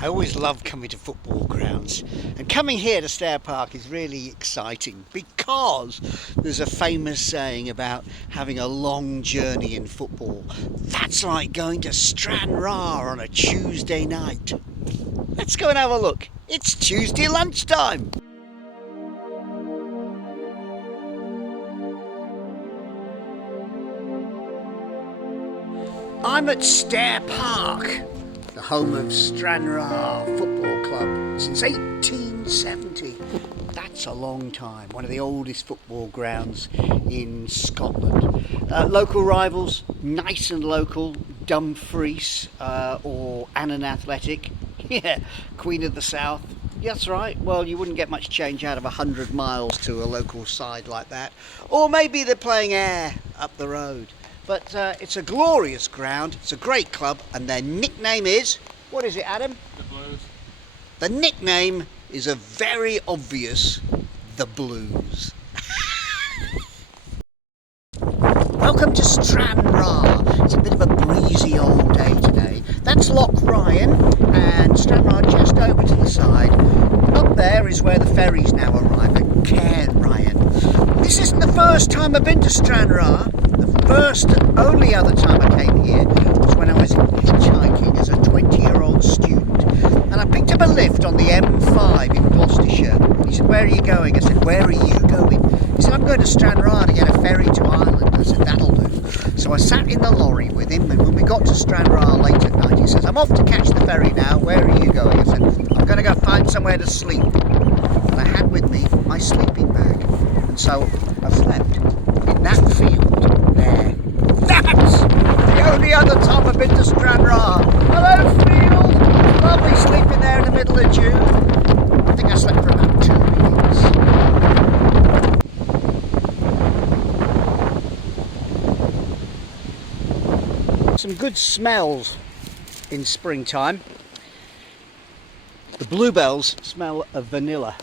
I always love coming to football grounds, and coming here to Stair Park is really exciting because there's a famous saying about having a long journey in football. That's like going to Stranraer on a Tuesday night. Let's go and have a look. It's Tuesday lunchtime. I'm at Stair Park, the home of Stranraer Football Club since 1870. That's a long time. One of the oldest football grounds in Scotland. Local rivals, nice and local, Dumfries or Annan Athletic. Yeah, Queen of the South. That's right. Well, you wouldn't get much change out of 100 miles to a local side like that. Or maybe they're playing Ayr up the road. But it's a glorious ground, it's a great club, and their nickname is, what is it, Adam? The Blues. The nickname is a very obvious, the Blues. Welcome to Stranraer. It's a bit of a breezy old day today. That's Loch Ryan, and Stranraer just over to the side. Up there is where the ferries now arrive at Cairn Ryan. This isn't the first time I've been to Stranraer. The first and only other time I came here was when I was hitchhiking as a 20-year-old student. And I picked up a lift on the M5 in Gloucestershire. He said, "Where are you going?" I said, "Where are you going?" He said, "I'm going to Stranraer to get a ferry to Ireland." I said, "That'll do." So I sat in the lorry with him, and when we got to Stranraer late at night, he says, "I'm off to catch the ferry now. Where are you going?" I said, "I'm going to go find somewhere to sleep." And I had with me my sleeping bag. And so I slept in that field there. That's the only other time I've been to Stranraer. Hello, field. Lovely sleeping there in the middle of June. I think I slept for about 2 minutes. Some good smells in springtime. The bluebells smell of vanilla,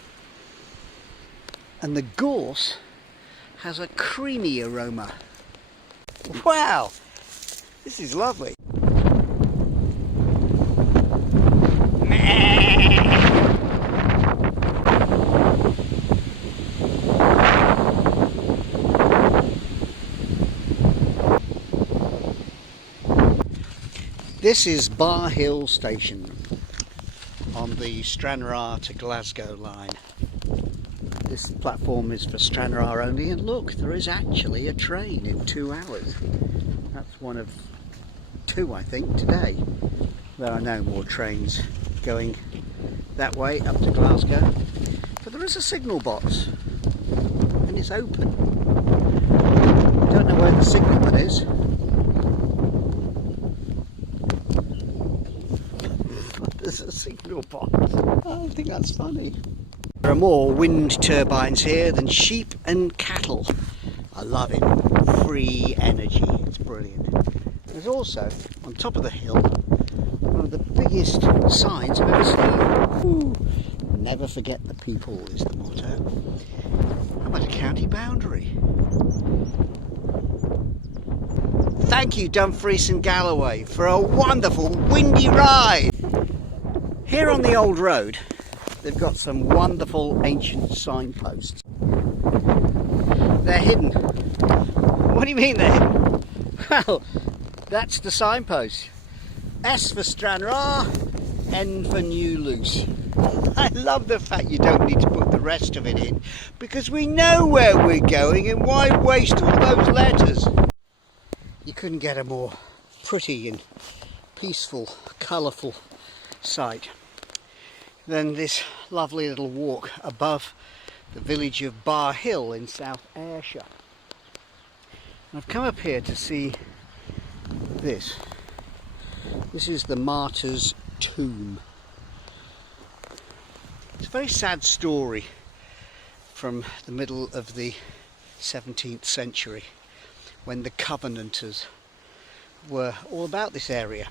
and the gorse has a creamy aroma. Wow, this is lovely. This is Barrhill Station on the Stranraer to Glasgow line. This platform is for Stranraer only, and look, there is actually a train in 2 hours. That's one of two, I think, today. There are no more trains going that way up to Glasgow, but there is a signal box and it's open. I don't know where the signalman is. There's a signal box. I think that's funny. There are more wind turbines here than sheep and cattle. I love it. Free energy. It's brilliant. There's also, on top of the hill, one of the biggest signs I've ever seen. Ooh. Never forget the people is the motto. How about a county boundary? Thank you, Dumfries and Galloway, for a wonderful windy ride. Here on the old road, they've got some wonderful ancient signposts. They're hidden. What do you mean they're hidden? Well, that's the signpost. S for Stranraer, N for New Luce. I love the fact you don't need to put the rest of it in, because we know where we're going, and why waste all those letters? You couldn't get a more pretty and peaceful, colourful sight than this lovely little walk above the village of Barrhill in South Ayrshire. I've come up here to see this. This is the Martyrs' tomb. It's a very sad story from the middle of the 17th century, when the Covenantors were all about this area.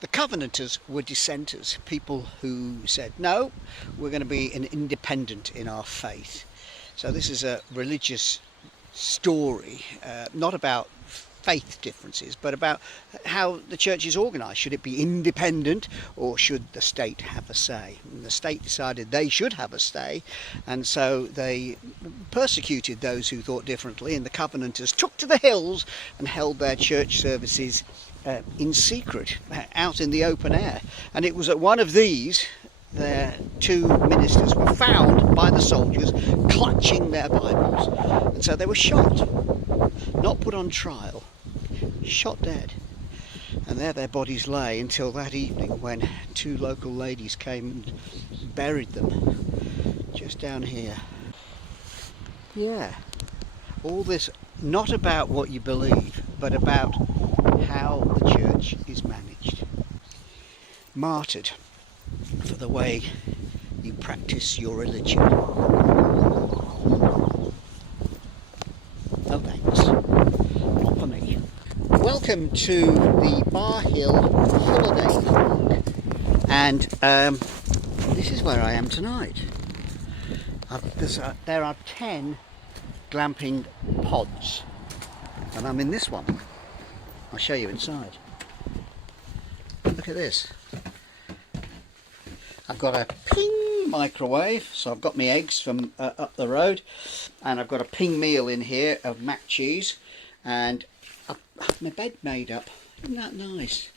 The Covenantors were dissenters, people who said, no, we're going to be an independent in our faith. So this is a religious story, not about faith differences, but about how the church is organised. Should it be independent, or should the state have a say? And the state decided they should have a say, and so they persecuted those who thought differently, and the Covenanters took to the hills and held their church services in secret, out in the open air. And it was at one of these their two ministers were found by the soldiers clutching their Bibles, and so they were shot, not put on trial, shot dead. And there their bodies lay until that evening, when two local ladies came and buried them just down here. Yeah, all this not about what you believe, but about how the church is managed. Martyred for the way you practice your religion. No thanks, not for me. Welcome to the Barrhill Holiday Park, and this is where I am tonight. There are 10 glamping pods, and I'm in this one. I'll show you inside. Look at this. I've got a ping microwave, so I've got my eggs from up the road, and I've got a ping meal in here of mac cheese, and I've my bed made up. Isn't that nice?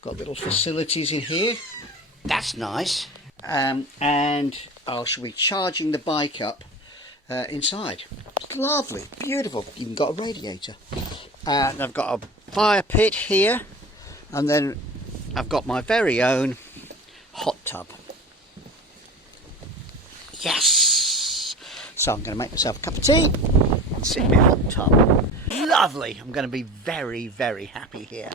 Got little facilities in here. That's nice. And I shall be charging the bike up inside. It's lovely, beautiful. Even got a radiator. And I've got a fire pit here, and then I've got my very own hot tub. Yes! So I'm going to make myself a cup of tea and sit in my hot tub. Lovely! I'm going to be very, very happy here.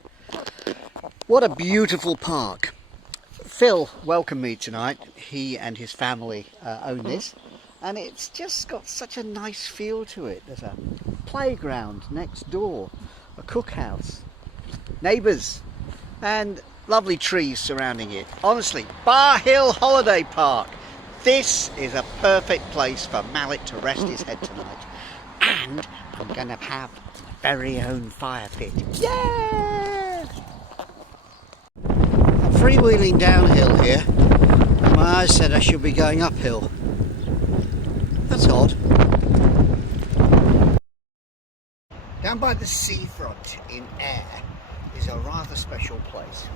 What a beautiful park. Phil welcomed me tonight. He and his family own this, and it's just got such a nice feel to it. There's a playground next door, a cookhouse, neighbours, and lovely trees surrounding it. Honestly, Barrhill Holiday Park. This is a perfect place for Mallet to rest his head tonight. And I'm going to have my very own fire pit. Yeah! I'm freewheeling downhill here, and my eyes said I should be going uphill. That's odd. Down by the seafront in Ayr is a rather special place.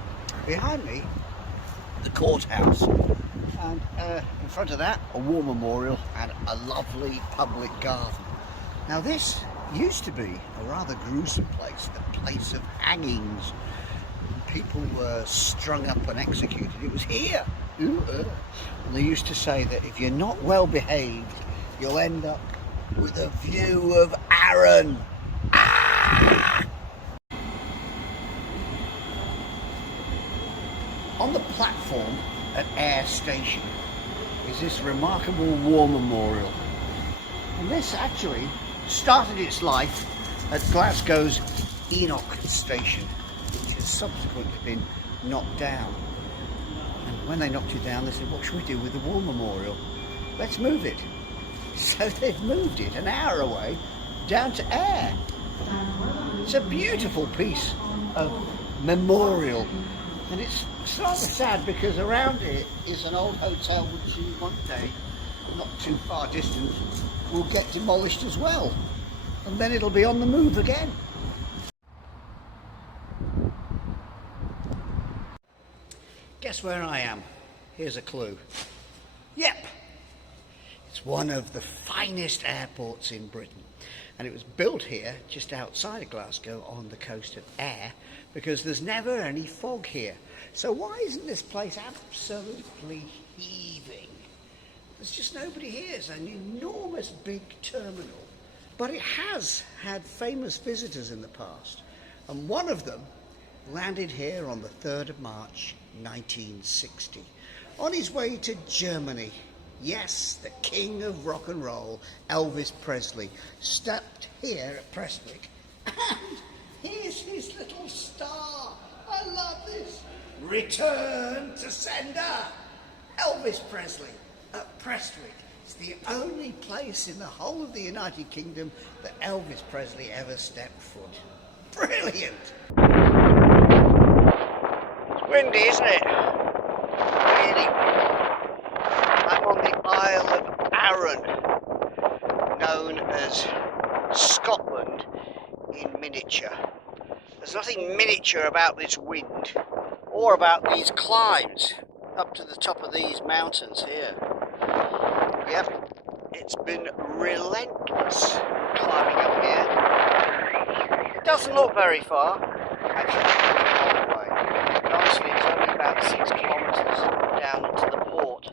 Behind me, the courthouse, and in front of that, a war memorial and a lovely public garden. Now this used to be a rather gruesome place, the place of hangings. People were strung up and executed. It was here. And they used to say that if you're not well behaved, you'll end up with a view of Arran. Ah! On the platform at Ayr Station is this remarkable war memorial. And this actually started its life at Glasgow's Enoch Station, which has subsequently been knocked down. And when they knocked it down, they said, what should we do with the war memorial? Let's move it. So they've moved it an hour away down to Ayr. It's a beautiful piece of memorial, and it's rather sad because around it is an old hotel which one day, not too far distant, will get demolished as well, and then it'll be on the move again. Guess where I am? Here's a clue. Yep! It's one of the finest airports in Britain, and it was built here just outside of Glasgow on the coast of Ayr because there's never any fog here. So why isn't this place absolutely heaving? There's just nobody here. It's an enormous big terminal, but it has had famous visitors in the past, and one of them landed here on the 3rd of March 1960 on his way to Germany. Yes, the king of rock and roll, Elvis Presley, stepped here at Prestwick, and here's his little star. I love this. Return to sender. Elvis Presley at Prestwick. It's the only place in the whole of the United Kingdom that Elvis Presley ever stepped foot. Brilliant. It's windy, isn't it? Really. I'm on the Isle of Arran, known as Scotland in miniature. There's nothing miniature about this wind or about these climbs up to the top of these mountains here. Yep, it's been relentless climbing up here. It doesn't look very far, actually it's a long way. But honestly, it's only about 6 kilometres down to the port.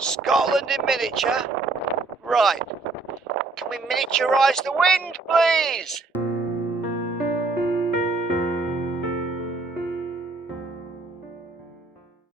Scotland in miniature. Right, can we miniaturise the wind, please?